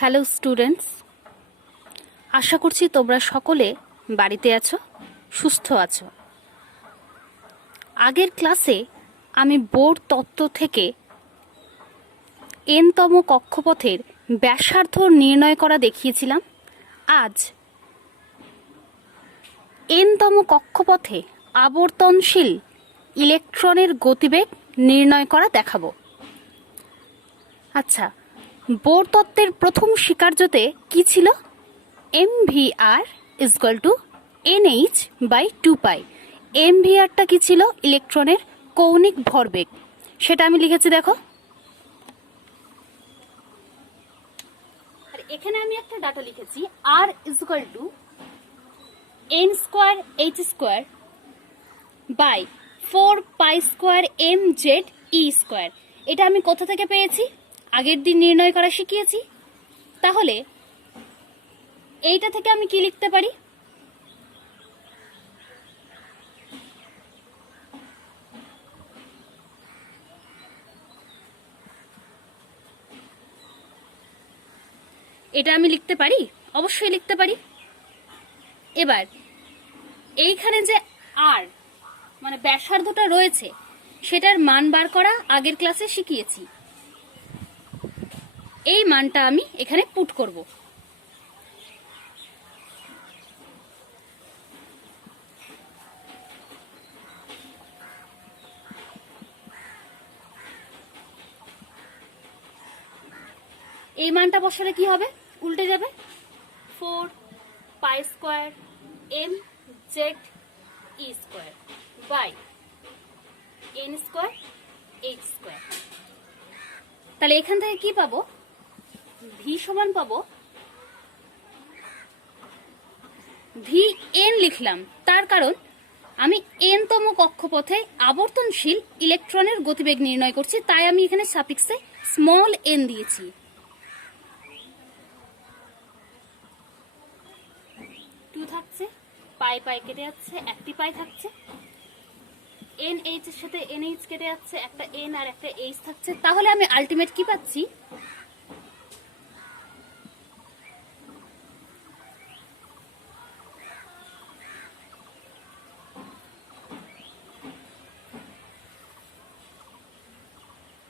Hello students, আশা করছি তোমরা সকলে বাড়িতে আছো, সুস্থ আছো। আগের ক্লাসে আমি বোর তত্ত্ব থেকে এনতম কক্ষপথের ব্যাসার্ধ নির্ণয় করা দেখিয়েছিলাম। আজ এনতম কক্ষপথে আবর্তনশীল ইলেকট্রনের গতিবেগ নির্ণয় করা দেখাবো। আচ্ছা, বোর তত্ত্বের প্রথম স্বীকার্যতে কি ছিল? mvr nh/2π। mvrটা কি ছিল? ইলেকট্রনের কৌণিক ভরবেগ। সেটা আমি লিখেছি, দেখো। আর এখানে আমি একটা ডাটা লিখেছি, r n²h²/4π² mze²। এটা আমি কোথা থেকে পেয়েছি? আগের দিন নির্ণয় করা শিখিয়েছি। তাহলে এইটা থেকে আমি কি লিখতে পারি? এটা আমি লিখতে পারি, অবশ্যই লিখতে পারি। এবার এইখানে যে আর মানে ব্যাসার্ধটা রয়েছে সেটার মান বার করা আগের ক্লাসে শিখিয়েছি। এই মানটা আমি এখানে পুট করব। এই মানটা বসালে কি হবে? উল্টে যাবে। 4π² mze²/n²h²। তাহলে এখান থেকে কি পাবো? ভি সমান পাবো, vn লিখলাম তার কারণ আমি এনতম কক্ষপথে আবর্তনশীল ইলেকট্রনের গতিবেগ নির্ণয় করছি, তাই আমি এখানে সাফিক্সে স্মল n দিয়েছি। থাকছে পাই পাই কেটে যাচ্ছে, একটি পাই থাকছে, NH এর সাথে NH কেটে যাচ্ছে, একটা N আর একটা H থাকছে। তাহলে আমি আলটিমেট কি পাচ্ছি?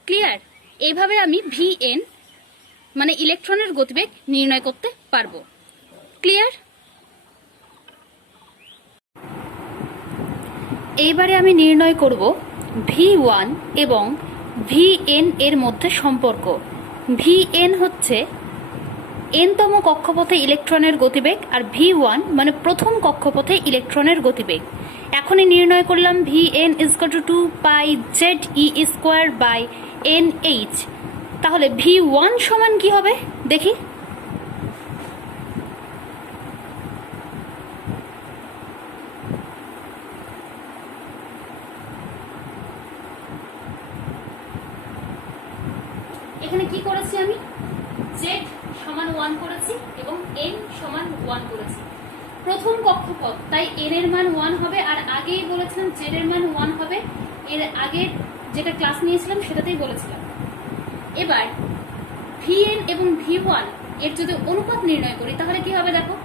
ক্লিয়ার? এইভাবে আমি VN মানে ইলেকট্রনের গতিবেগ নির্ণয় করতে পারবো। ক্লিয়ার? এইবারে আমি নির্ণয় করব V1 এবং VN এর মধ্যে সম্পর্ক। VN হচ্ছে এনতম কক্ষপথে ইলেকট্রনের গতিবেগ, আর V1 মানে প্রথম কক্ষপথে ইলেকট্রনের গতিবেগ। এখনই নির্ণয় করলাম VN = 2πze²/nh। তাহলে V1 সমান কি হবে দেখি। এখানে কি করেছি আমি? z সমান 1 করেছি এবং n সমান 1 করেছি। প্রথম কক্ষপথ, তাই n এর মান 1 হবে, আর আগেই বলেছিলাম z এর মান 1 হবে। এর আগে যেটা ক্লাস নিয়েছিলাম সেটাতেই বলেছিলাম। এবার vn এবং v1 এর যদি অনুপাত নির্ণয় করি তাহলে কি হবে দেখো।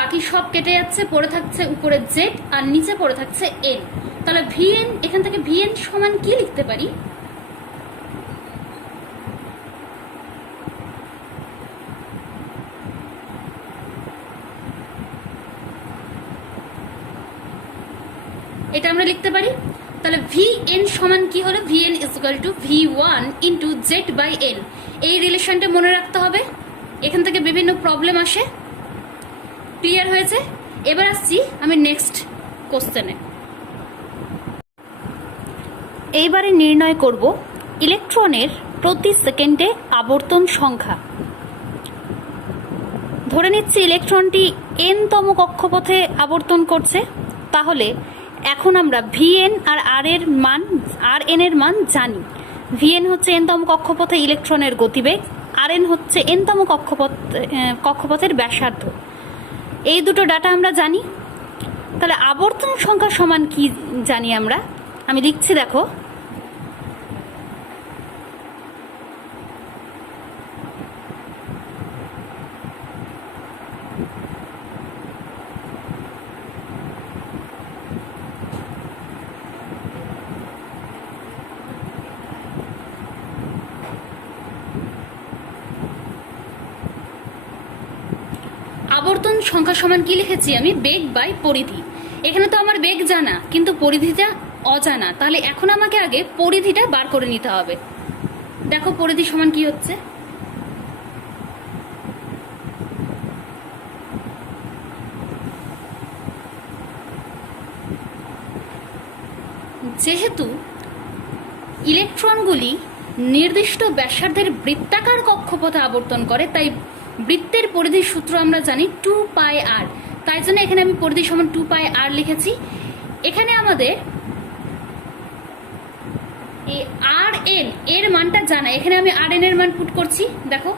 বাকি সব কেটে যাচ্ছে, পড়ে থাকছে উপরে z আর নিচে পড়ে থাকছে n। তাহলে vn, এখান থেকে vn সমান কি লিখতে পারি? এটা আমরা লিখতে পারি। তাহলে vn সমান কি হলো? vn = v1 × z/n। এই রিলেশনটা মনে রাখতে হবে, এখান থেকে বিভিন্ন প্রবলেম আসে। ক্লিয়ার হয়েছে? এবার আসছি আমি নেক্সট কোশ্চেনে। এইবারে নির্ণয় করব ইলেকট্রনের প্রতি সেকেন্ডে আবর্তন সংখ্যা। ধরে নিচ্ছি ইলেকট্রনটি n-তম কক্ষপথে আবর্তন করছে, তাহলে এখন আমরা Vn আর Rn এর মান জানি। Vn হচ্ছে n-তম কক্ষপথে ইলেকট্রনের গতিবেগ, Rn হচ্ছে n-তম কক্ষপথের ব্যাসার্ধ। এই দুটো ডাটা আমরা জানি। তাহলে আবর্তন সংখ্যা সমান কি জানি আমরা, আমি লিখছি দেখো। আবর্তন সংখ্যা সমান কি লিখেছি আমি, বেগ বাই পরিধি। এখানে তো আমার বেগ জানা কিন্তু পরিধিটা অজানা, তাহলে এখন আমাকে আগে পরিধিটা বার করে নিতে হবে। দেখো পরিধি সমান কি হচ্ছে, যেহেতু ইলেকট্রনগুলি নির্দিষ্ট ব্যাসার্ধের বৃত্তাকার কক্ষপথে আবর্তন করে, তাই বৃত্তের পরিধির সূত্র আমরা জানি 2πr। তাই জন্য এখানে আমি পরিধি সমান 2πr লিখেছি। এখানে আমাদের এই Rn এর মানটা জানা, এখানে আমি Rn এর মান পুট করছি। দেখো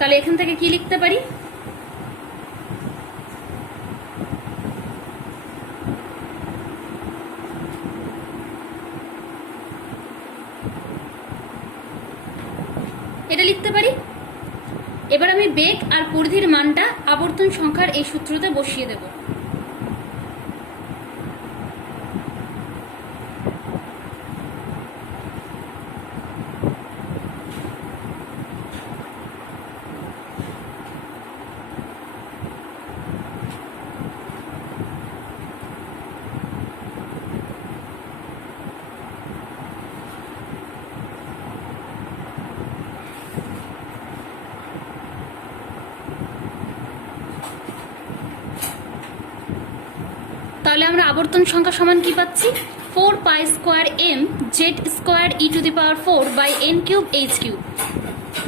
তাহলে এখান থেকে কি লিখতে পারি, এটা লিখতে পারি। এবার আমি বেগ আর পরিধির মানটা আবর্তন সংখ্যার এই সূত্রতে বসিয়ে দেব। তাহলে আমরা আবর্তন সংখ্যা সমান কি পাচ্ছি, 4π² mz² e⁴/n³ h³।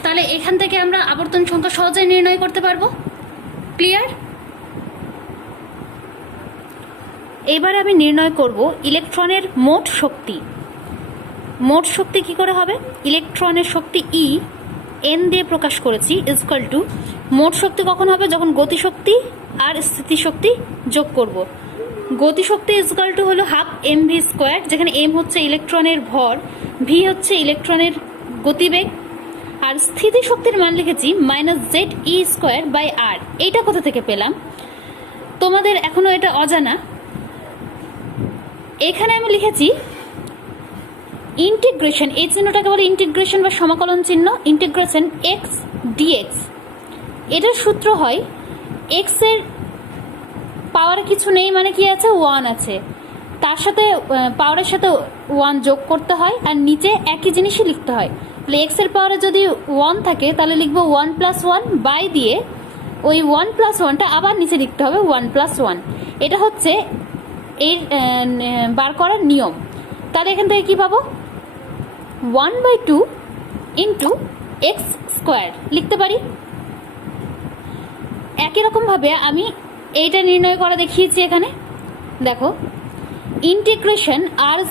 তাহলে এখান থেকে আমরা আবর্তন সংখ্যা সহজেই নির্ণয় করতে পারবো। ক্লিয়ার? এবারে আমি নির্ণয় করব ইলেকট্রনের মোট শক্তি। মোট শক্তি কি করে হবে, ইলেকট্রনের শক্তি E n দিয়ে প্রকাশ করেছি ইকুয়াল টু, মোট শক্তি কখন হবে, যখন গতিশক্তি আর স্থিতিশক্তি যোগ করব। গতিশক্তি ইকুয়াল টু হলো 12 mv², যেখানে m হচ্ছে ইলেকট্রনের ভর, v হচ্ছে ইলেকট্রনের গতিবেগ, আর স্থিতিশক্তির মান লিখেছি -ze²/r। এইটা কোথা থেকে পেলাম, তোমাদের এখনো এটা অজানা। এখানে আমি লিখেছি ইন্টিগ্রেশন, এই চিহ্নটাকে বলে ইন্টিগ্রেশন বা সমাকলন চিহ্ন, ইন্টিগ্রেশন x dx। এটার সূত্র হয় x এর পাওয়ার কিছু নেই মানে কি আছে, 1 আছে, তার সাথে পাওয়ারের সাথে 1 যোগ করতে হয়, আর নিচে একই জিনিসই লিখতে হয়। তাহলে x এর পাওয়ারে যদি 1 থাকে তাহলে লিখবো 1 + 1 বাই দিয়ে ওই 1 + 1টা আবার নিচে লিখতে হবে 1 + 1। এটা হচ্ছে এর বার করার নিয়ম। তাহলে এখান থেকে কি পাবো, 1/2 × x² লিখতে পারি। একই রকম ভাবে আমি এইটা নির্ণয় করা দেখিয়েছি। এখানে দেখো ইন্টিগ্রেশন r =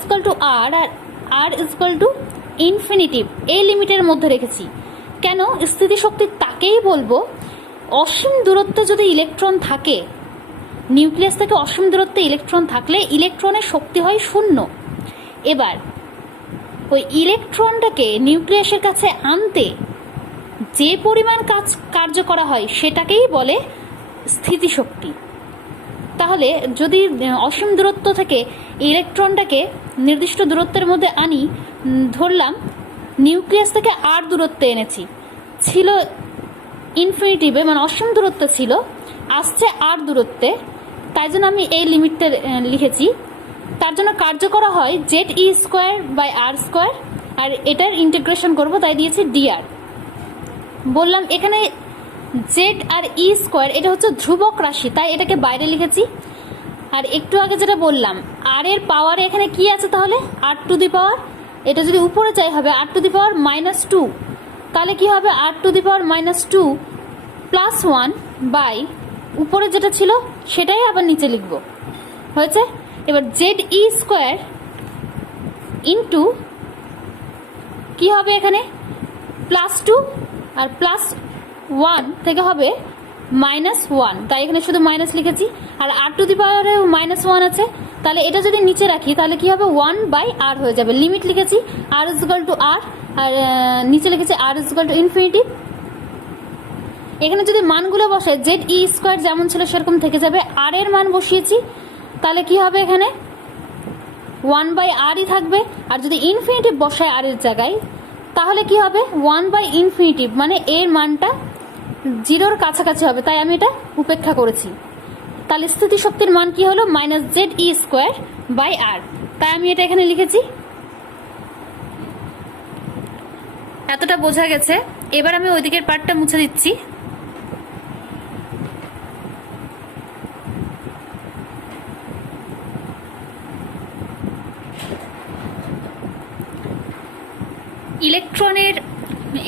r আর r = এই লিমিটের মধ্যে রেখেছি। কেন, স্থিতিশক্তি তাকেই বলবো অসীম দূরত্বে যদি ইলেকট্রন থাকে, নিউক্লিয়াস থেকে অসীম দূরত্বে ইলেকট্রন থাকলে ইলেকট্রনের শক্তি হয় 0। এবার ওই ইলেকট্রনটাকে নিউক্লিয়াসের কাছে আনতে যে পরিমাণ কার্য করা হয় সেটাকেই বলে স্থিতিশক্তি। তাহলে যদি অসীম দূরত্ব থেকে ইলেকট্রনটাকে নির্দিষ্ট দূরত্বের মধ্যে আনি, ধরলাম নিউক্লিয়াস থেকে r দূরত্বে এনেছি, ছিল ইনফিনিটিভে মানে অসীম দূরত্ব ছিল, আসছে r দূরত্বে, তাই জন্য আমি এই লিমিটটা লিখেছি। তার জন্য কার্য করা হয় ze²/r², আর এটার ইন্টিগ্রেশন করব, তাই দিয়েছি dr। বললাম এখানে জেড আর ই স্কোয়ার এটা হচ্ছে ধ্রুবক রাশি, তাই এটাকে বাইরে লিখেছি। আর একটু আগে যেটা বললাম আর এর পাওয়ারে এখানে কি আছে, তাহলে আর টু দি পাওয়ার, এটা যদি উপরে চাই হবে আর টু দি পাওয়ার -2, তাহলে কি হবে আর টু দি পাওয়ার -2 +1 বাই উপরে যেটা ছিল সেটাই আবার নিচে লিখব, হয়েছে। এবার জেড ই স্কোয়ার ইন্টু কি হবে এখানে +2 আর +1 থেকে হবে -1, তাই এখানে শুধু মাইনাস লিখেছি। আর আর টু দি পাওয়ারে -1 আছে, তাহলে এটা যদি নিচে রাখি তাহলে কি হবে 1/r হয়ে যাবে। লিমিট লিখেছি r = r, আর নিচে লিখেছি r ∞। এখানে যদি মানগুলো বসাই জেড ই স্কোয়ার যেমন ছিল সেরকম থেকে যাবে, আর এর মান বসিয়েছি, তাহলে কি হবে এখানে 1/rই থাকবে। আর যদি ইনফিনিটিভ বসায় আর এর জায়গায় তাহলে কি হবে 1/∞, মানে এর মানটা 0-র কাছাকাছি হবে, তাই আমি এটা উপেক্ষা করেছি। তাহলে স্থিতিশক্তির মান কি হলো -ZE²/r, তাই আমি এটা এখানে লিখেছি। এতটা বোঝা গেছে। এবার আমি ওই দিকের পার্টটা মুছে দিচ্ছি। ইলেকট্রনের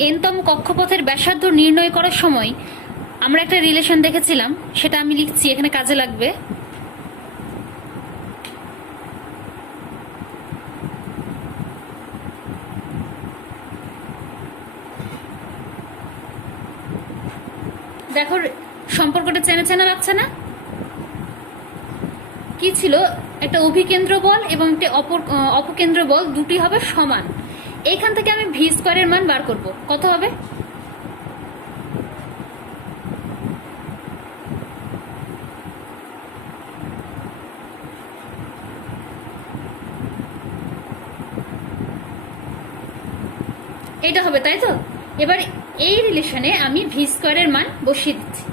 এনতম কক্ষপথের ব্যাসার্ধ নির্ণয় করার সময় আমরা একটা রিলেশন দেখেছিলাম, সেটা আমি লিখছি এখানে, কাজে লাগবে। দেখো সম্পর্কটা চেনা চেনা লাগছে না? কি ছিল, একটা অভিকেন্দ্র বল এবং একটা অপকেন্দ্র বল দুটি হবে সমান। এখান থেকে আমি v² এর মান বার করব, কত হবে? এটা হবে, তাই তো? এবার এই রিলেশনে আমি v² এর মান বসিয়ে দিচ্ছি।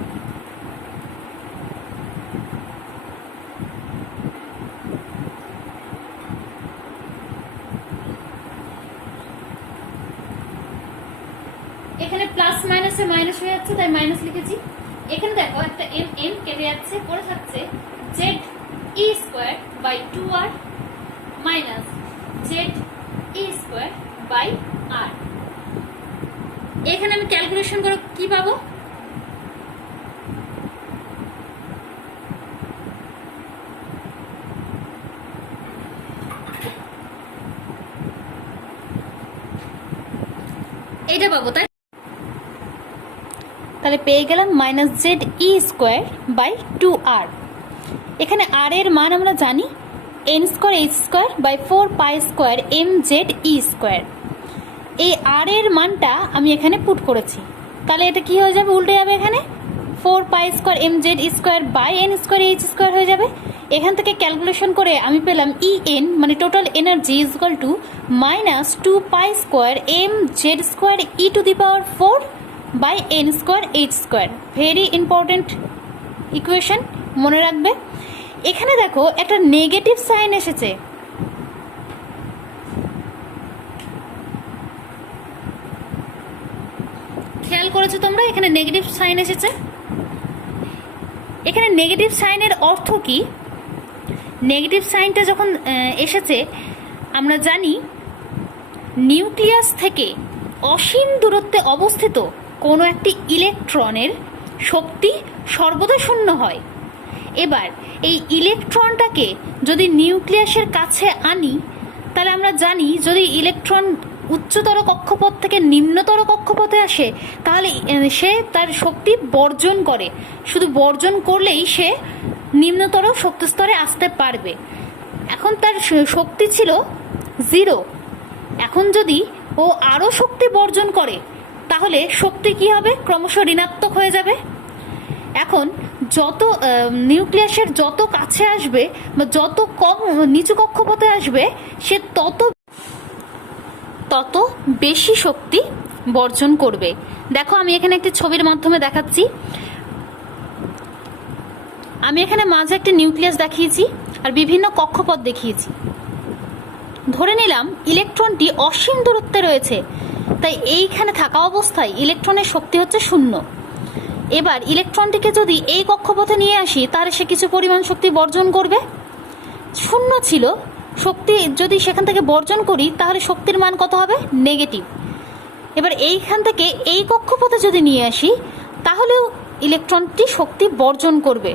এখানে প্লাস মাইনাসে মাইনাস হয়ে যাচ্ছে, তাই মাইনাস লিখেছি। এখানে দেখো একটা এম কেটে যাচ্ছে, পড়ে থাকছে ZE²/2r মাইনাস ZE²/r। এখানে আমি ক্যালকুলেশন করে কি পাবো? এইটা পাবো, তাই? তাহলে পেয়ে গেলাম -ZE²/2r। এখানে r এর মান আমরা জানি n²h²/4π² mZe²। এই r এর মানটা আমি এখানে পুট করেছি, তাহলে এটা কি হয়ে যাবে, উল্টে যাবে, এখানে 4π² mZ²/n²h² হয়ে যাবে। এখান থেকে ক্যালকুলেশন করে আমি পেলাম En মানে total energy -2π² mZ²e⁴/n²h²। Very important equation, মনে রাখবে। এখানে দেখো একটা নেগেটিভ সাইন এসেছে, খেয়াল করেছো তোমরা? এখানে নেগেটিভ সাইন এসেছে। এখানে নেগেটিভ সাইনের অর্থ কি? নেগেটিভ সাইনটা যখন এসেছে, আমরা জানি নিউক্লিয়াস থেকে অসীম দূরত্বে অবস্থিত কোনো একটি ইলেকট্রনের শক্তি সর্বদা শূন্য হয়। এবার এই ইলেকট্রনটাকে যদি নিউক্লিয়াসের কাছে আনি, তাহলে আমরা জানি যদি ইলেকট্রন উচ্চতর কক্ষপথ থেকে নিম্নতর কক্ষপথে আসে তাহলে সে তার শক্তি বর্জন করে, শুধু বর্জন করলেই সে নিম্নতর শক্তি স্তরে আসতে পারবে। এখন তার শক্তি ছিল 0, এখন যদি ও আরও শক্তি বর্জন করে তাহলে শক্তি কি হবে, ক্রমশ ঋণাত্মক হয়ে যাবে। এখন যত নিউক্লিয়াসের যত কাছে আসবে বা যত কম নিচু কক্ষপথে আসবে, সে তত বেশি শক্তি বর্জন করবে। দেখো আমি এখানে একটি ছবির মাধ্যমে দেখাচ্ছি। আমি এখানে মাঝে একটি নিউক্লিয়াস দেখিয়েছি আর বিভিন্ন কক্ষপথ দেখিয়েছি। ধরে নিলাম ইলেকট্রনটি অসীম দূরত্বে রয়েছে, তাই এইখানে থাকা অবস্থায় ইলেকট্রনের শক্তি হচ্ছে 0। এবার ইলেকট্রনটিকে যদি এই কক্ষপথে নিয়ে আসি তাহলে সে কিছু পরিমাণ শক্তি বর্জন করবে। শূন্য ছিল, শক্তি যদি সেখান থেকে বর্জন করি তাহলে শক্তির মান কত হবে? নেগেটিভ। এবার এইখান থেকে এই কক্ষপথে যদি নিয়ে আসি তাহলেও ইলেকট্রনটি শক্তি বর্জন করবে,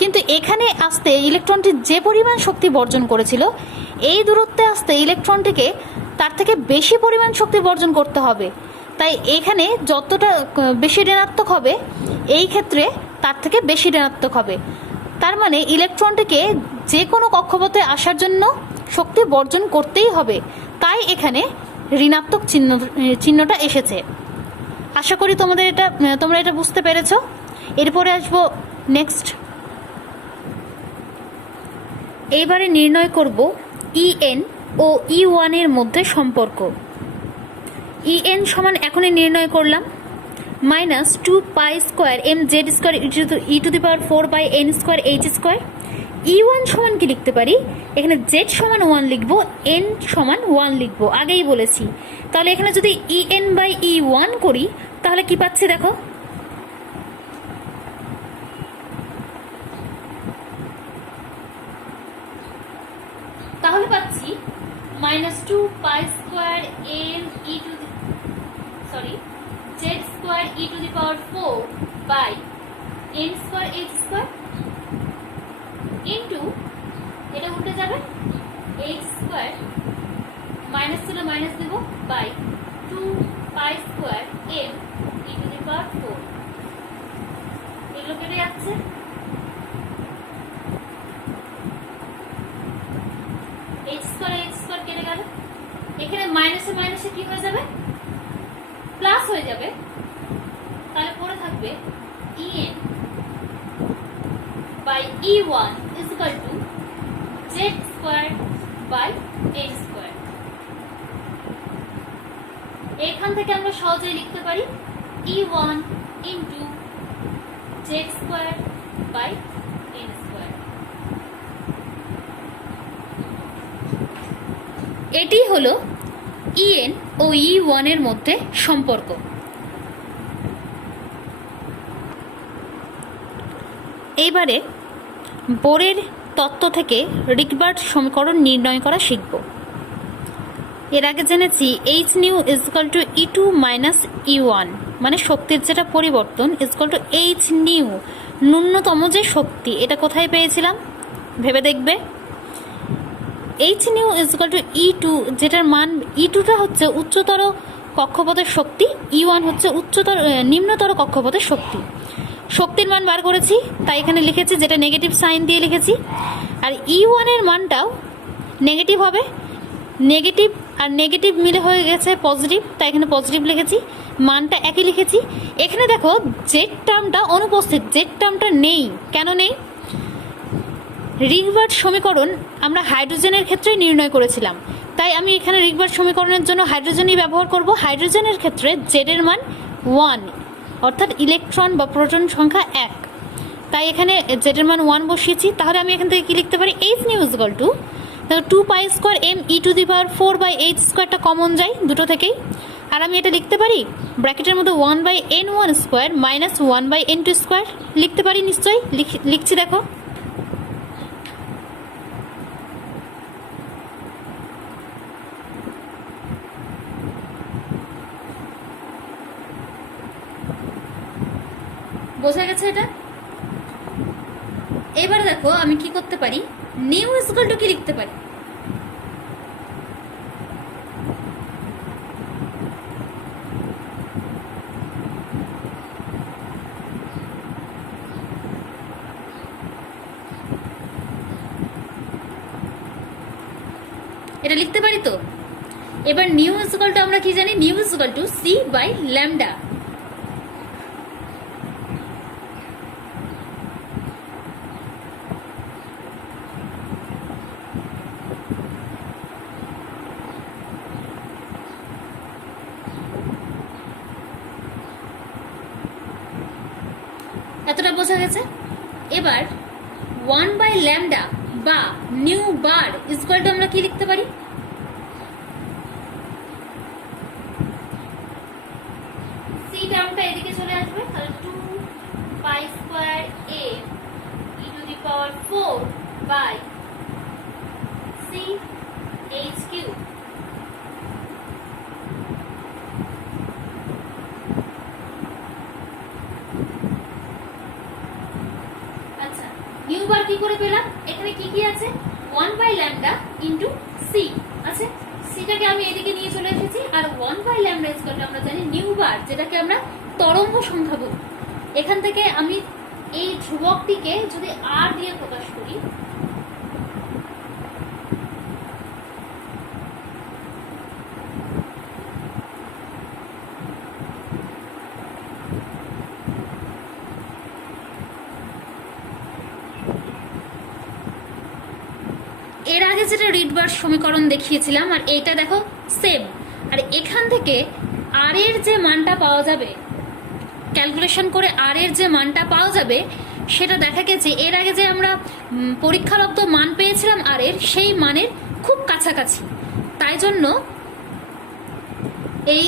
কিন্তু এখানে আসতে ইলেকট্রনটি যে পরিমাণ শক্তি বর্জন করেছিল এই দূরত্বে আসতে ইলেকট্রনটিকে তার থেকে বেশি পরিমাণ শক্তি বর্জন করতে হবে। তাই এখানে যতটা বেশি ঋণাত্মক হবে এই ক্ষেত্রে তার থেকে বেশি ঋণাত্মক হবে। তার মানে ইলেকট্রনটিকে যে কোনো কক্ষপথে আসার জন্য শক্তি বর্জন করতেই হবে, তাই এখানে ঋণাত্মক চিহ্নটা এসেছে। আশা করি তোমরা এটা বুঝতে পেরেছো। এরপরে আসবো নেক্সট। এইবারে নির্ণয় করব ইএন ও ই1 এর মধ্যে সম্পর্ক। ইএন সমান এখনই নির্ণয় করলাম -2π2mz2e⁴/n² ই1 সমান কি লিখতে পারি? এখানে z সমান 1 লিখবো, n সমান 1 লিখবো, আগেই বলেছি। তাহলে এখানে যদি en/e1 করি তাহলে কি পাচ্ছি দেখো, তাহলে পাচ্ছি z²e⁴/n²h² ইন্টু এটা উল্টে যাবে h² মাইনাস ছিল minus Dev by 2π² m e⁴ এগুলো কেটে যাচ্ছে, h² কেটে গেল। এখানে মাইনাসে মাইনাসে কি হয়ে যাবে? প্লাস হয়ে যাবে। তাহলে পড়ে থাকবে en/e1 z²/n²। এখান থেকে আমরা সহজেই লিখতে পারি e1 ইন্টু z²/n²। এটি হলো ইএন ও ই1 এর মধ্যে সম্পর্ক। এইবারে বোরের তত্ত্ব থেকে রিকবার্ট সমীকরণ নির্ণয় করা শিখব। এর আগে জেনেছি H nu is equal to E two minus E one, মানে শক্তির যেটা পরিবর্তন ইজকাল টু এইচ নিউ, ন্যূনতম যে শক্তি, এটা কোথায় পেয়েছিলাম ভেবে দেখবে। H nu is equal to E two, যেটার মান ই2টা হচ্ছে উচ্চতর কক্ষপথের শক্তি, ই1 হচ্ছে নিম্নতর কক্ষপথের শক্তি। শক্তির মান বার করেছি তাই এখানে লিখেছি, যেটা নেগেটিভ সাইন দিয়ে লিখেছি। আর ই1 এর মানটাও নেগেটিভ হবে, নেগেটিভ আর নেগেটিভ মিলে হয়ে গেছে পজিটিভ, তাই এখানে পজিটিভ লিখেছি, মানটা একই লিখেছি। এখানে দেখো জেড টার্মটা অনুপস্থিত, জেড টার্মটা নেই। কেন নেই? রিকবার্ট সমীকরণ আমরা হাইড্রোজেনের ক্ষেত্রে নির্ণয় করেছিলাম, তাই আমি এখানে রিকবার্ট সমীকরণের জন্য হাইড্রোজেনই ব্যবহার করব। হাইড্রোজেনের ক্ষেত্রে জেড এর মান 1, অর্থাৎ ইলেকট্রন বা প্রোটন সংখ্যা 1, তাই এখানে জেড এর মান 1 বসিয়েছি। তাহলে আমি এখান থেকে কি লিখতে পারি? H nu is equal to 2π² m e⁴/h²টা কমন যায় দুটো থেকেই, আর আমি এটা লিখতে পারি ব্র্যাকেটের মধ্যে 1/n1² মাইনাস 1/n2² লিখতে পারি নিশ্চয়ই। লিখছি দেখো, বোঝা গেছে এটা? এবার দেখো আমি কি করতে পারি, নিউ ইজকাল টু কি লিখতে পারি? এটা লিখতে পারি তো। এবার নিউ ইজকাল টু আমরা কি জানি? Nu is equal to c/λ। এতটা বোঝা গেছে? এবার 1/λ বা নিউ বার ইজকাল টু আমরা কি লিখতে পারি? সি টার্মটা এদিকে চলে আসবে, তাহলে 4/CH3। আচ্ছা, নিউ বার কি করে পেলাম? এখানে কি কি আছে? 1/λ ইন্টু সি আছে, সিটাকে আমি এদিকে নিয়ে চলে এসেছি। আর 1/λ ইকুয়াল আমরা জানি নিউ বার, যেটাকে আমরা তরঙ্গ সংখ্যা বলি। এখান থেকে আমি এই ধ্রুবকটিকে যদি আর দিয়ে প্রকাশ করি, এর আগে যেটা রিডবার সমীকরণ দেখিয়েছিলাম আর এইটা দেখো সেম। আর এখান থেকে আর এর যে মানটা পাওয়া যাবে, ক্যালকুলেশন করে আর এর যে মানটা পাওয়া যাবে, সেটা দেখা গেছে এর আগে যে আমরা পরীক্ষালব্ধ মান পেয়েছিলাম আর এর, সেই মানের খুব কাছাকাছি। তাই জন্য এই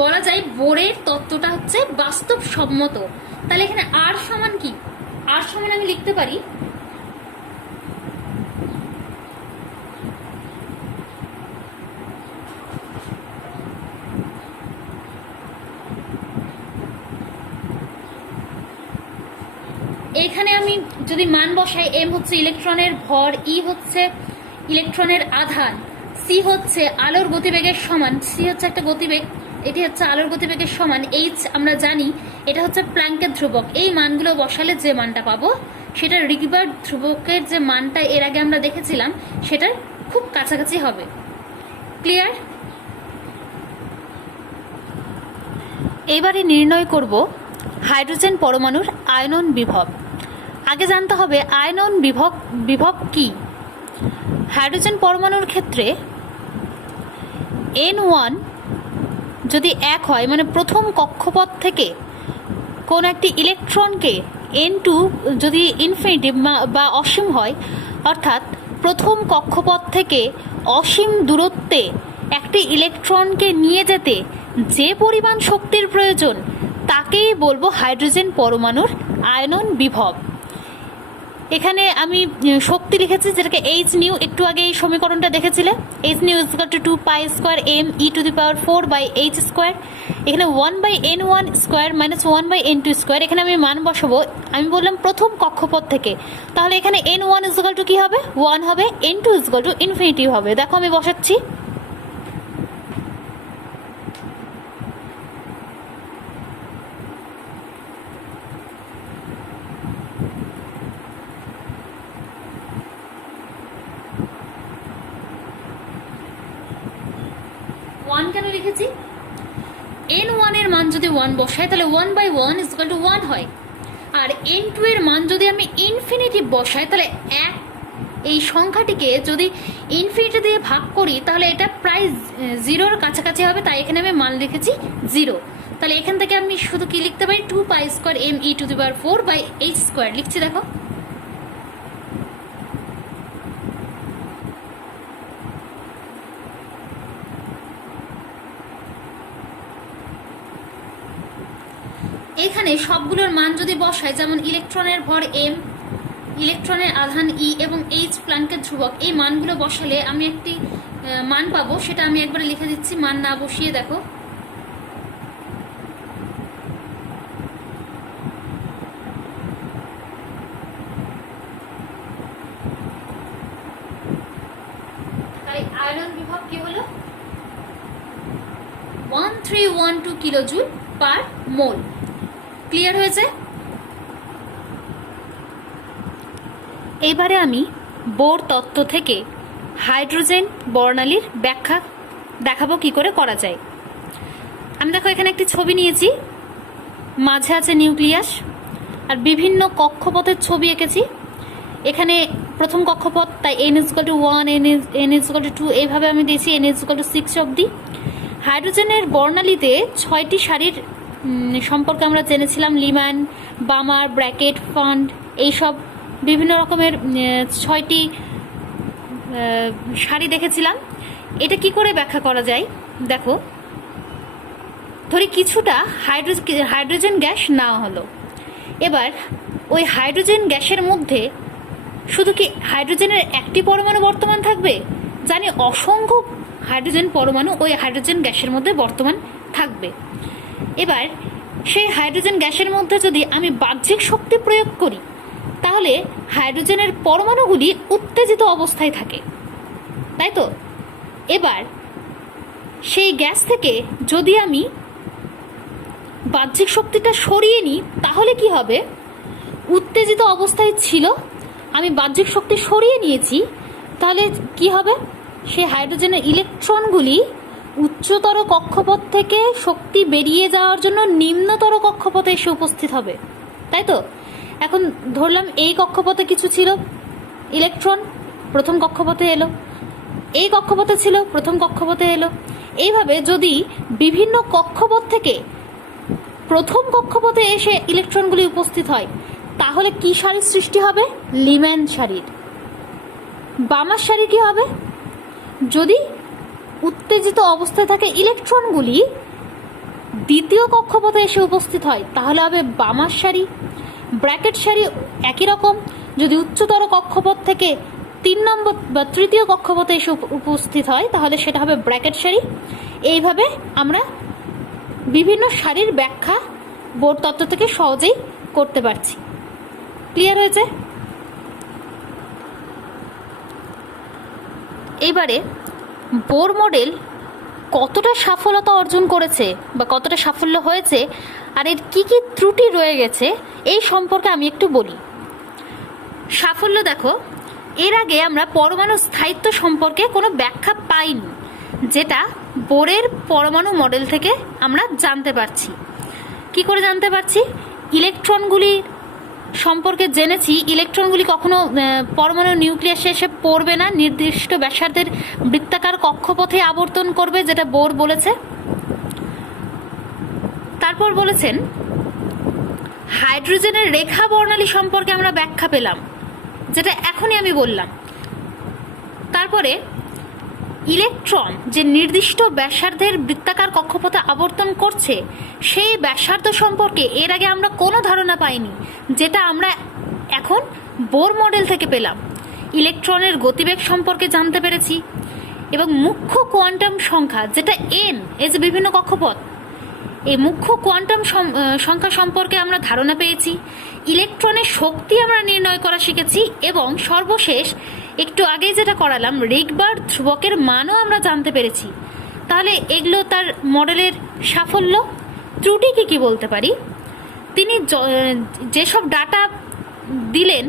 বলা যায় বোরের তত্ত্বটা হচ্ছে বাস্তবসম্মত। তাহলে এখানে আর সমান কি? আর সমান আমি লিখতে পারি এখানে আমি যদি মান বসাই, এম হচ্ছে ইলেকট্রনের ভর, ই হচ্ছে ইলেকট্রনের আধান, সি হচ্ছে আলোর গতিবেগের সমান, সি হচ্ছে একটা গতিবেগ, এটি হচ্ছে আলোর গতিবেগের সমান, এইচ আমরা জানি এটা হচ্ছে প্ল্যাঙ্কের ধ্রুবক। এই মানগুলো বসালে যে মানটা পাবো সেটা রিডবার ধ্রুবকের যে মানটা এর আগে আমরা দেখেছিলাম সেটার খুব কাছাকাছি হবে। ক্লিয়ার? এবারে নির্ণয় করব হাইড্রোজেন পরমাণুর আয়নন বিভব। আগে জানতে হবে আয়নন বিভব কি। হাইড্রোজেন পরমাণুর ক্ষেত্রে N1 যদি 1 হয়, মানে প্রথম কক্ষপথ থেকে কোন একটি ইলেকট্রনকে N2 যদি ইনফিনিটি বা অসীম হয়, অর্থাৎ প্রথম কক্ষপথ থেকে অসীম দূরত্বে একটি ইলেকট্রনকে নিয়ে যেতে যে পরিমাণ শক্তির প্রয়োজন তাকেই বলবো হাইড্রোজেন পরমাণুর আয়নন বিভব। এখানে আমি শক্তি লিখেছি যেটাকে এইচ নিউ, একটু আগে এই সমীকরণটা দেখেছিলে, H new equal to 2π²m e⁻⁴/h²। এখানে 1/n1² মাইনাস 1/n2²। এখানে আমি মান বসাবো, আমি বললাম প্রথম কক্ষপথ থেকে, তাহলে এখানে n1 ইকুয়াল টু কি হবে? 1 হবে, n2 ইকুয়াল টু ইনফিনিটি হবে। দেখো আমি বসাচ্ছি, কেন লিখেছি? n1 এর মান যদি 1 বসাই তাহলে 1/1 ইকুয়াল টু 1 হয়। আর n2 এর মান যদি আমি ইনফিনিটি বসাই তাহলে 1, এই সংখ্যাটিকে যদি ইনফিনিটি দিয়ে ভাগ করি তাহলে এটা প্রায় 0-র কাছাকাছি হবে, তাই এখানে আমি মান লিখেছি 0। তাহলে এখান থেকে আমি শুধু কি লিখতে পারি? 2π²me⁴/h² লিখছি। দেখো এখানে সবগুলোর মান যদি বসাই, যেমন ইলেকট্রনের ভর m, ইলেকট্রনের আধান ই এবং এইচ প্ল্যাঙ্কের ধ্রুবক, এই মানগুলো বসালে আমি একটি মান পাবো। সেটা আমি একবার লিখে দিচ্ছি, মান না বসিয়ে দেখো। তাই আয়রন বিভব কি হলো? 1312 কিলোজুল পার মোল। ক্লিয়ার হয়েছে? এইবারে আমি বোর তত্ত্ব থেকে হাইড্রোজেন বর্ণালীর ব্যাখ্যা দেখাবো কি করে করা যায়। আমি দেখো এখানে একটি ছবি নিয়েছি, মাঝে আছে নিউক্লিয়াস আর বিভিন্ন কক্ষপথের ছবি এঁকেছি। এখানে প্রথম কক্ষপথ, তাই n=1, n=2 এইভাবে আমি দিয়েছি, n=6 অবধি। হাইড্রোজেনের বর্ণালীতে 6টি সারির সম্পর্কে আমরা জেনেছিলাম, লিম্যান, বামার, ব্র্যাকেট, ফান্ড, এইসব বিভিন্ন রকমের 6টি সারি দেখেছিলাম। এটা কি করে ব্যাখ্যা করা যায় দেখো। ধরি কিছুটা হাইড্রোজেন গ্যাস নেওয়া হলো, এবার ওই হাইড্রোজেন গ্যাসের মধ্যে শুধু কি হাইড্রোজেনের একটি পরমাণু বর্তমান থাকবে? জানি অসংখ্য হাইড্রোজেন পরমাণু ওই হাইড্রোজেন গ্যাসের মধ্যে বর্তমান থাকবে। এবার সেই হাইড্রোজেন গ্যাসের মধ্যে যদি আমি বাহ্যিক শক্তি প্রয়োগ করি, তাহলে হাইড্রোজেনের পরমাণুগুলি উত্তেজিত অবস্থায় থাকে, তাই তো? এবার সেই গ্যাস থেকে যদি আমি বাহ্যিক শক্তিটা সরিয়ে নিই, তাহলে কি হবে? উত্তেজিত অবস্থায় ছিল, আমি বাহ্যিক শক্তি সরিয়ে নিয়েছি, তাহলে কি হবে? সেই হাইড্রোজেনের ইলেকট্রনগুলি উচ্চতর কক্ষপথ থেকে শক্তি বেরিয়ে যাওয়ার জন্য নিম্নতর কক্ষপথে এসে উপস্থিত হবে, তাই তো? এখন ধরলাম এই কক্ষপথে কিছু ছিল, ইলেকট্রন প্রথম কক্ষপথে এলো, এই কক্ষপথে ছিল, প্রথম কক্ষপথে এলো। এইভাবে যদি বিভিন্ন কক্ষপথ থেকে প্রথম কক্ষপথে এসে ইলেকট্রনগুলি উপস্থিত হয়, তাহলে কি সারির সৃষ্টি হবে? লিম্যান সারির। বামার সারি কি হবে? যদি উত্তেজিত অবস্থায় থাকে ইলেকট্রনগুলি দ্বিতীয় কক্ষপথে এসে উপস্থিত হয়, তাহলে হবে বামার সারি। ব্র্যাকেট সারি একই রকম, যদি উচ্চতর কক্ষপথ থেকে 3 নম্বর বা তৃতীয় কক্ষপথে এসে উপস্থিত হয়, তাহলে সেটা হবে ব্র্যাকেট সারি। এইভাবে আমরা বিভিন্ন সারির ব্যাখ্যা বোর তত্ত্ব থেকে সহজেই করতে পারছি। ক্লিয়ার হয়েছে? এইবারে বোর মডেল কতটা সফলতা অর্জন করেছে বা কতটা সাফল্য হয়েছে আর এর কি কি ত্রুটি রয়ে গেছে এই সম্পর্কে আমি একটু বলি। সাফল্য দেখো, এর আগে আমরা পরমাণু স্থায়িত্ব সম্পর্কে কোনো ব্যাখ্যা পাইনি, যেটা বোরের পরমাণু মডেল থেকে আমরা জানতে পারছি। কি করে জানতে পারছি? ইলেকট্রনগুলি সম্পর্কে জেনেছি, ইলেকট্রনগুলি কখনো পরমাণু নিউক্লিয়াসে এসে পড়বে না, নির্দিষ্ট ব্যাসার্ধের বৃত্তাকার কক্ষপথে আবর্তন করবে, যেটা বোর বলেছে। তারপর বলেছেন হাইড্রোজেনের রেখা বর্ণালী সম্পর্কে আমরা ব্যাখ্যা পেলাম, যেটা এখনই আমি বললাম। তারপরে ইলেকট্রন যে নির্দিষ্ট ব্যাসার্ধের বৃত্তাকার কক্ষপথে আবর্তন করছে, সেই ব্যাসার্ধ সম্পর্কে এর আগে আমরা কোনো ধারণা পাইনি, যেটা আমরা এখন বোর মডেল থেকে পেলাম। ইলেকট্রনের গতিবেগ সম্পর্কে জানতে পেরেছি, এবং মুখ্য কোয়ান্টাম সংখ্যা যেটা এন, এই যে বিভিন্ন কক্ষপথ, এই মুখ্য কোয়ান্টাম সংখ্যা সম্পর্কে আমরা ধারণা পেয়েছি। ইলেকট্রনের শক্তি আমরা নির্ণয় করা শিখেছি, এবং সর্বশেষ একটু আগে যেটা করালাম, রিগবার্ড ধ্রুবকের মানও আমরা জানতে পেরেছি। তাহলে এগুলো তার মডেলের সাফল্য। ত্রুটি কি কি বলতে পারি? তিনি যেসব ডাটা দিলেন,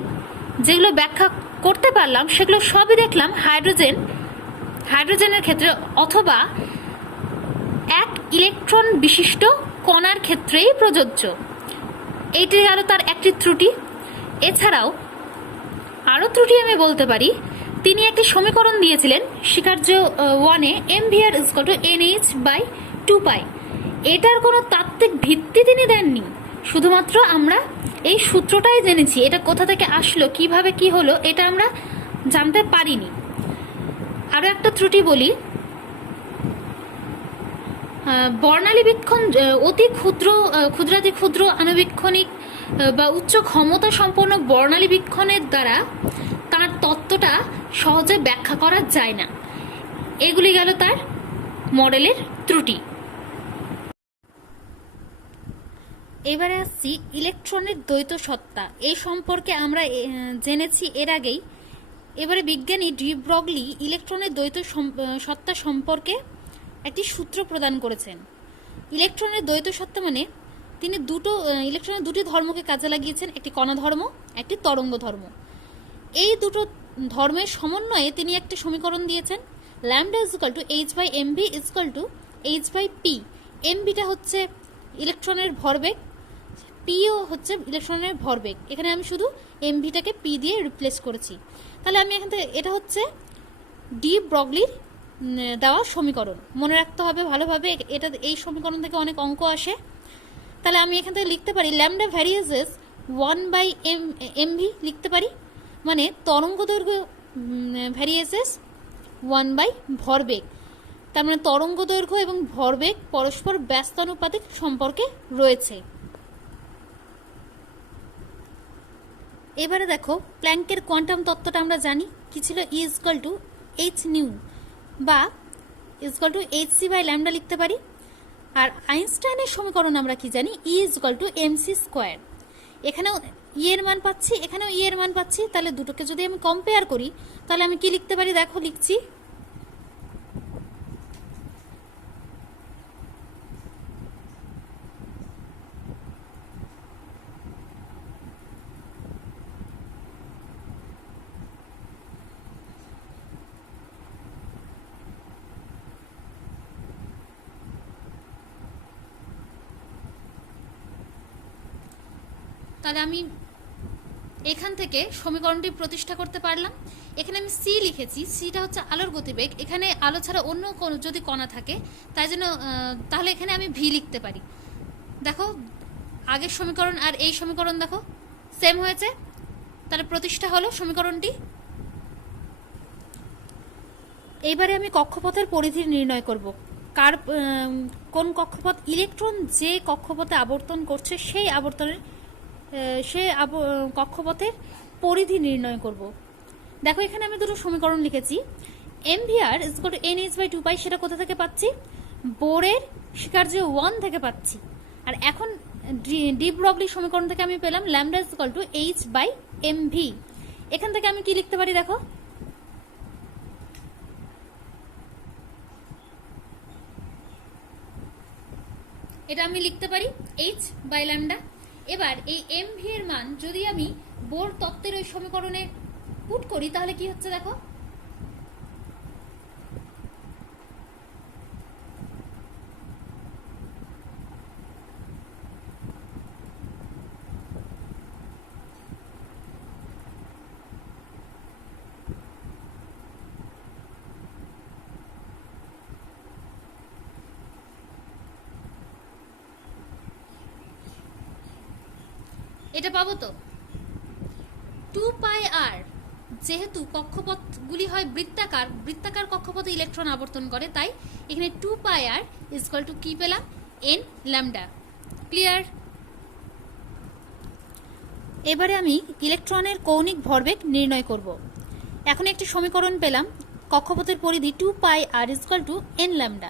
যেগুলো ব্যাখ্যা করতে পারলাম, সেগুলো সবই দেখলাম হাইড্রোজেনের ক্ষেত্রে অথবা এক ইলেকট্রন বিশিষ্ট কণার ক্ষেত্রেই প্রযোজ্য। এইটি গেল তার একটি ত্রুটি। এছাড়াও আরও ত্রুটি আমি বলতে পারি, তিনি একটি সমীকরণ দিয়েছিলেন স্বীকার্য 1-এ mvr=nh/2π। এটার কোনো তাত্ত্বিক ভিত্তি তিনি দেননি, শুধুমাত্র আমরা এই সূত্রটাই জেনেছি। এটা কোথা থেকে আসলো, কিভাবে কি হলো, এটা আমরা জানতে পারিনি। আরও একটা ত্রুটি বলি, বর্ণালী বীক্ষণ অতি ক্ষুদ্রাতি ক্ষুদ্র আণুবীক্ষণিক বা উচ্চ ক্ষমতা সম্পন্ন বর্ণালী বীক্ষণের দ্বারা তার তত্ত্বটা সহজে ব্যাখ্যা করা যায় না। এগুলি গেল তার মডেলের ত্রুটি। এবারে আসছি ইলেকট্রনের দ্বৈত সত্তা, এই সম্পর্কে আমরা জেনেছি এর আগেই। এবারে বিজ্ঞানী ডি ব্রগলি ইলেকট্রনের দ্বৈত সত্তা সম্পর্কে একটি সূত্র প্রদান করেছেন। ইলেকট্রনের দ্বৈত সত্তা মানে তিনি ইলেকট্রনের দুটি ধর্মকে কাজে লাগিয়েছেন, একটি কণা ধর্ম, একটি তরঙ্গ ধর্ম। এই দুটো ধর্মের সমন্বয়ে তিনি একটা সমীকরণ দিয়েছেন, λ=h/mv=h/p। mvটা হচ্ছে ইলেকট্রনের ভরবেগ, পিও হচ্ছে ইলেকট্রনের ভরবেগ। এখানে আমি শুধু mvটাকে p দিয়ে রিপ্লেস করেছি। তাহলে আমি এখান থেকে, এটা হচ্ছে ডি ব্রগলির দেওয়া সমীকরণ, মনে রাখতে হবে ভালোভাবে। এটা এই সমীকরণ থেকে অনেক অঙ্ক আসে। তাহলে আমি এখান থেকে লিখতে পারি ল্যামডা ভ্যারিয়েসেস 1/mv লিখতে পারি, মানে তরঙ্গ দৈর্ঘ্য ভ্যারিয়েসেস 1/ভরবেগ। তার মানে তরঙ্গ দৈর্ঘ্য এবং ভরবেগ পরস্পর ব্যস্তানুপাতিক সম্পর্কে রয়েছে। এবারে দেখো প্ল্যাঙ্কের কোয়ান্টাম তত্ত্বটা আমরা জানি কি ছিল, E equal to H nu বা equal to H C by lambda লিখতে পারি। আর আইনস্টাইনের সমীকরণ আমরা কি জানি, E equal to M C square. এখানেও ই এর মান পাচ্ছি, এখানেও ই এর মান পাচ্ছি, তাহলে দুটোকে যদি আমি কম্পেয়ার করি তাহলে আমি কি লিখতে পারি, দেখো লিখছি। তাহলে আমি এখান থেকে সমীকরণটি প্রতিষ্ঠা করতে পারলাম। এখানে আমি সি লিখেছি, সিটা হচ্ছে আলোর গতিবেগ। এখানে আলো ছাড়া অন্য কোনো যদি কণা থাকে তাই জন্য তাহলে এখানে আমি ভি লিখতে পারি। দেখো আগের সমীকরণ আর এই সমীকরণ দেখো সেম হয়েছে, তাহলে প্রতিষ্ঠা হলো সমীকরণটি। এইবারে আমি কক্ষপথের পরিধি নির্ণয় করব। কোন কক্ষপথ, ইলেকট্রন যে কক্ষপথে আবর্তন করছে সেই কক্ষপথের পরিধি নির্ণয় করব। দেখো এখানে আমি দুটো সমীকরণ লিখেছি। mvr = nh/2π, সেটা কোথা থেকে পাচ্ছি, বোরের স্বীকার্য 1 থেকে পাচ্ছি। আর এখন ডি ব্রগলি সমীকরণ থেকে আমি পেলাম λ = h/mv। এখান থেকে আমি কি লিখতে পারি, দেখো এটা আমি লিখতে পারি h/λ। এবার এই mv এর মান যদি আমি বোর তত্ত্বের ওই সমীকরণে পুট করি তাহলে কি হচ্ছে, দেখো এটা পাবো তো 2πr। যেহেতু কক্ষপথগুলি হয় বৃত্তাকার কক্ষপথে ইলেকট্রন আবর্তন করে, তাই এখানে 2πr = কি পেলাম, n ল্যামডা। ক্লিয়ার? এবারে আমি ইলেকট্রনের কৌণিক ভরবেগ নির্ণয় করব। এখন একটি সমীকরণ পেলাম, কক্ষপথের পরিধি 2πr = n ল্যামডা।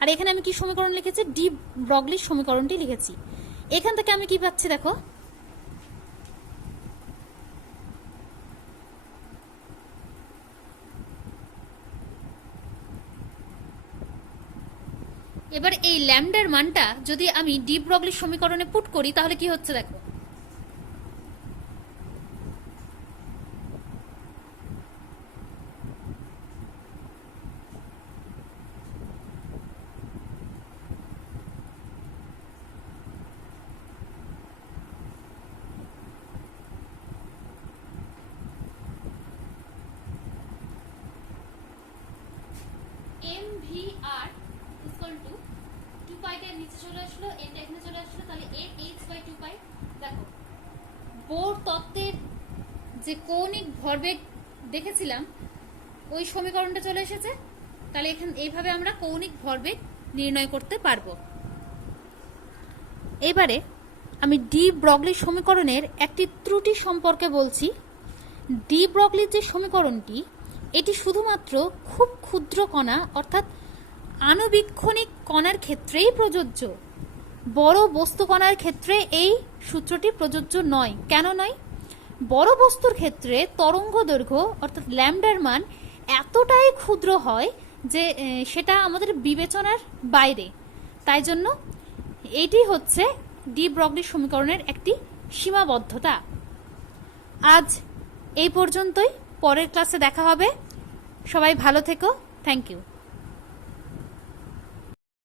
আর এখানে আমি কি সমীকরণ লিখেছি, ডি ব্রগলির সমীকরণটি লিখেছি। এখান থেকে আমি কি পাচ্ছি, দেখো এবার এই ল্যামডার মানটা যদি আমি ডি ব্রগলি সমীকরণে পুট করি তাহলে কি হচ্ছে, দেখো mvr = 2π নিচে চলে আসলো, এটা এখানে চলে আসলো, তাহলে h/2π। দেখো বোর তত্ত্বের যে কৌণিক ভরবেগ দেখেছিলাম ওই সমীকরণটা চলে এসেছে। তাহলে এখানে এইভাবে আমরা কৌণিক ভরবেগ নির্ণয় করতে পারবো। এবারে আমি ডি ব্রগলি সমীকরণের একটি ত্রুটি সম্পর্কে বলছি। ডি ব্রগলির যে সমীকরণটি, এটি শুধুমাত্র খুব ক্ষুদ্র কণা অর্থাৎ আণুবীক্ষণিক কণার ক্ষেত্রেই প্রযোজ্য। বড় বস্তু কণার ক্ষেত্রে এই সূত্রটি প্রযোজ্য নয়। কেন নয়? বড় বস্তুর ক্ষেত্রে তরঙ্গ দৈর্ঘ্য অর্থাৎ ল্যামডার মান এতটাই ক্ষুদ্র হয় যে সেটা আমাদের বিবেচনার বাইরে। তাই জন্য এটি হচ্ছে ডি ব্রগলি সমীকরণের একটি সীমাবদ্ধতা। আজ এই পর্যন্তই, পরের ক্লাসে দেখা হবে। সবাই ভালো থেকো, থ্যাংক ইউ।